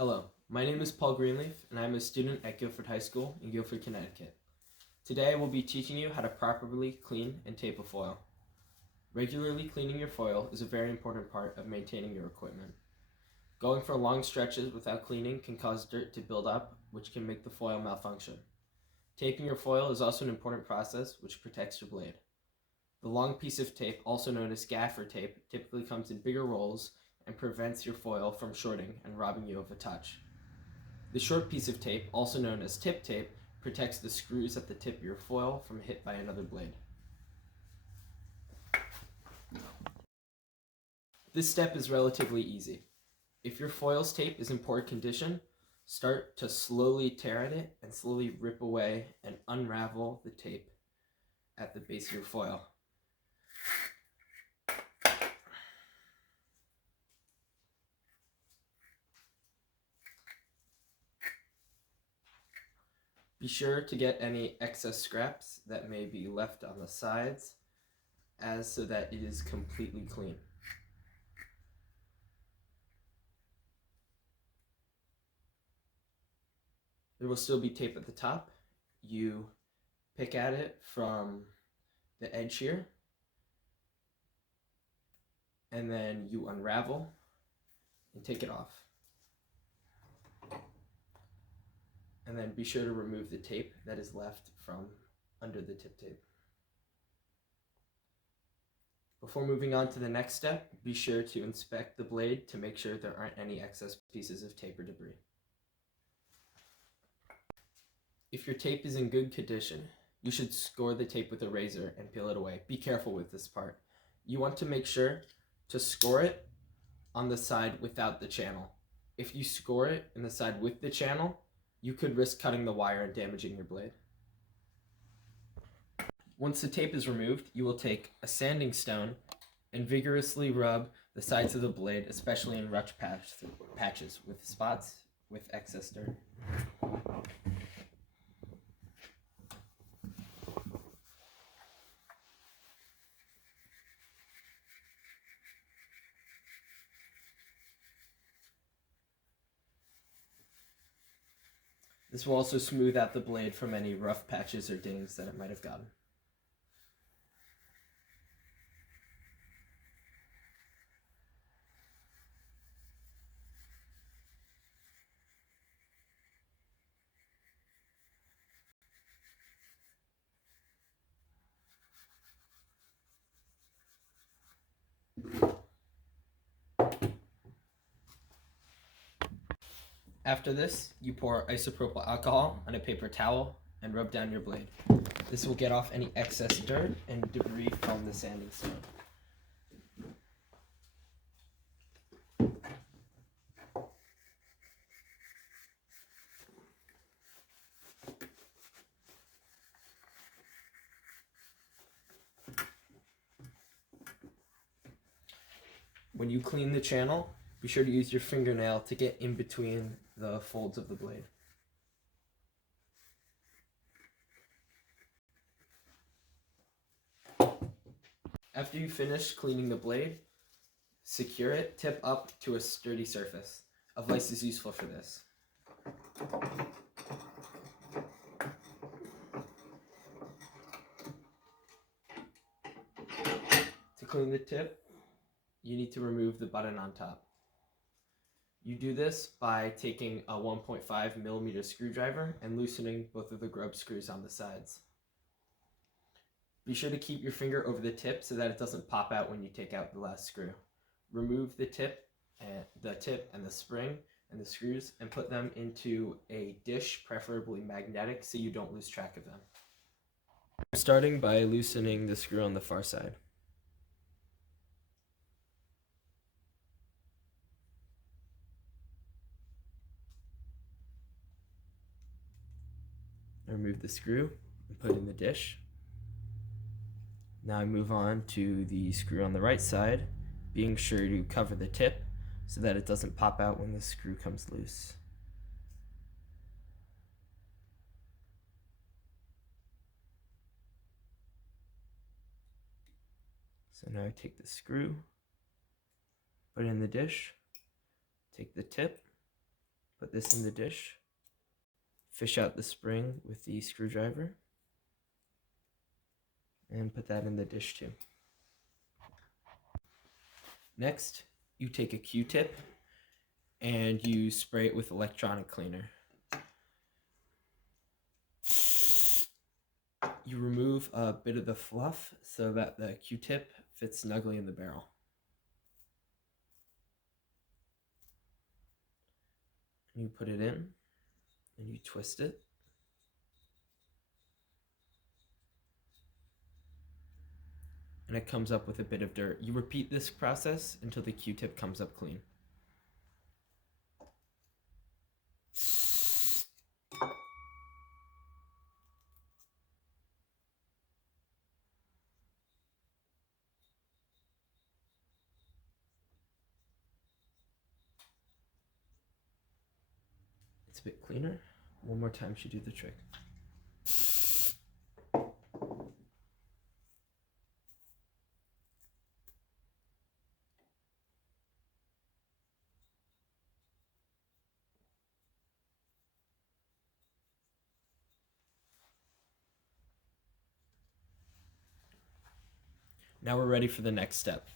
Hello, my name is Paul Greenleaf, and I'm a student at Guilford High School in Guilford, Connecticut. Today I will be teaching you how to properly clean and tape a foil. Regularly cleaning your foil is a very important part of maintaining your equipment. Going for long stretches without cleaning can cause dirt to build up, which can make the foil malfunction. Taping your foil is also an important process which protects your blade. The long piece of tape, also known as gaffer tape, typically comes in bigger rolls and prevents your foil from shorting and robbing you of a touch. The short piece of tape, also known as tip tape, protects the screws at the tip of your foil from hit by another blade. This step is relatively easy. If your foil's tape is in poor condition, start to slowly tear at it and slowly rip away and unravel the tape at the base of your foil. Be sure to get any excess scraps that may be left on the sides so that it is completely clean. There will still be tape at the top. You pick at it from the edge here, and then you unravel and take it off. And then be sure to remove the tape that is left from under the tip tape. Before moving on to the next step, be sure to inspect the blade to make sure there aren't any excess pieces of tape or debris. If your tape is in good condition, you should score the tape with a razor and peel it away. Be careful with this part. You want to make sure to score it on the side without the channel. If you score it in the side with the channel, you could risk cutting the wire and damaging your blade. Once the tape is removed, you will take a sanding stone and vigorously rub the sides of the blade, especially in rough patches with spots with excess dirt. This will also smooth out the blade from any rough patches or dings that it might have gotten. After this, you pour isopropyl alcohol on a paper towel and rub down your blade. This will get off any excess dirt and debris from the sanding stone. When you clean the channel, be sure to use your fingernail to get in between the folds of the blade. After you finish cleaning the blade, secure it tip up to a sturdy surface. A vise is useful for this. To clean the tip, you need to remove the button on top. You do this by taking a 1.5 millimeter screwdriver and loosening both of the grub screws on the sides. Be sure to keep your finger over the tip so that it doesn't pop out when you take out the last screw. Remove the tip and the spring and the screws and put them into a dish, preferably magnetic, so you don't lose track of them. Starting by loosening the screw on the far side. Remove the screw and put in the dish. Now I move on to the screw on the right side, being sure to cover the tip so that it doesn't pop out when the screw comes loose. So now I take the screw, put it in the dish, take the tip, Put this in the dish. Fish out the spring with the screwdriver. And put that in the dish too. Next, you take a Q-tip and you spray it with electronic cleaner. You remove a bit of the fluff so that the Q-tip fits snugly in the barrel. And you put it in and you twist it. And it comes up with a bit of dirt. You repeat this process until the Q-tip comes up clean. It's a bit cleaner. One more time should do the trick. Now we're ready for the next step.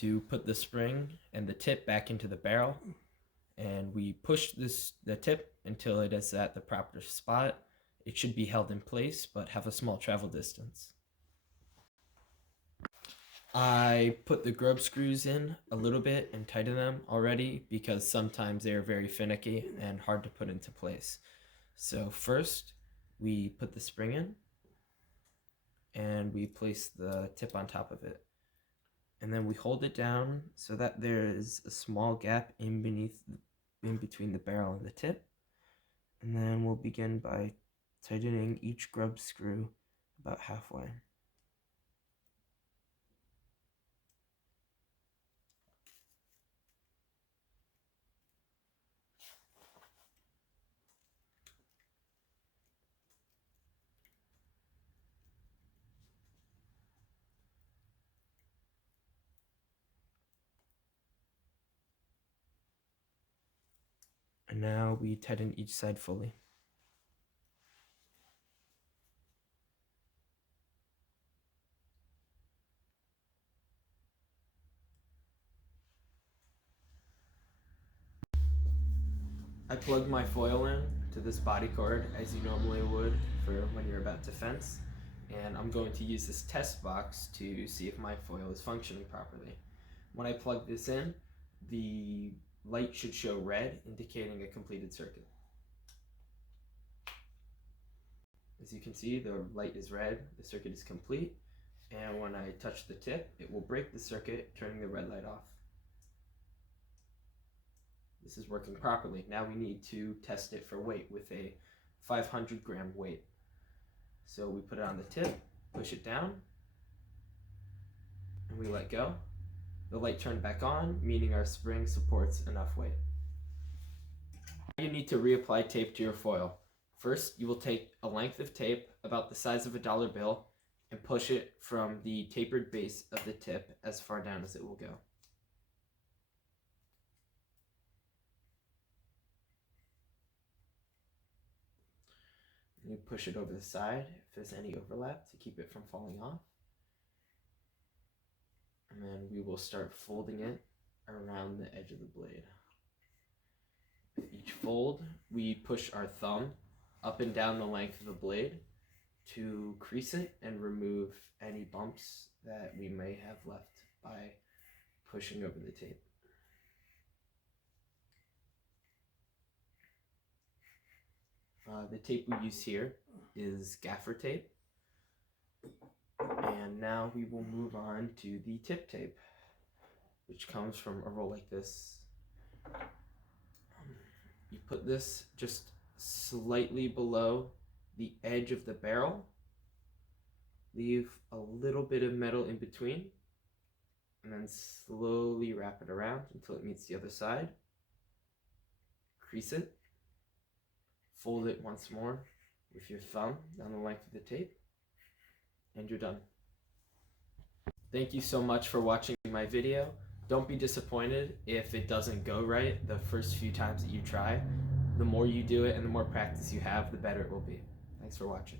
To put the spring and the tip back into the barrel, and we push the tip until it is at the proper spot. It should be held in place but have a small travel distance. I put the grub screws in a little bit and tighten them already because sometimes they are very finicky and hard to put into place. So first we put the spring in and we place the tip on top of it. And then we hold it down so that there is a small gap in between the barrel and the tip. And then we'll begin by tightening each grub screw about halfway. And now we tighten each side fully. I plug my foil in to this body cord as you normally would for when you're about to fence, and I'm going to use this test box to see if my foil is functioning properly. When I plug this in, the light should show red, indicating a completed circuit. As you can see, the light is red, the circuit is complete, and when I touch the tip, it will break the circuit, turning the red light off. This is working properly. Now we need to test it for weight with a 500 gram weight. So we put it on the tip, push it down, and we let go. The light turned back on, meaning our spring supports enough weight. You need to reapply tape to your foil. First, you will take a length of tape about the size of a dollar bill and push it from the tapered base of the tip as far down as it will go. You push it over the side if there's any overlap to keep it from falling off. And then we will start folding it around the edge of the blade. With each fold, we push our thumb up and down the length of the blade to crease it and remove any bumps that we may have left by pushing over the tape. The tape we use here is gaffer tape. And now we will move on to the tip tape, which comes from a roll like this. You put this just slightly below the edge of the barrel. Leave a little bit of metal in between, and then slowly wrap it around until it meets the other side. Crease it. Fold it once more with your thumb down the length of the tape, and you're done. Thank you so much for watching my video. Don't be disappointed if it doesn't go right the first few times that you try. The more you do it and the more practice you have, the better it will be. Thanks for watching.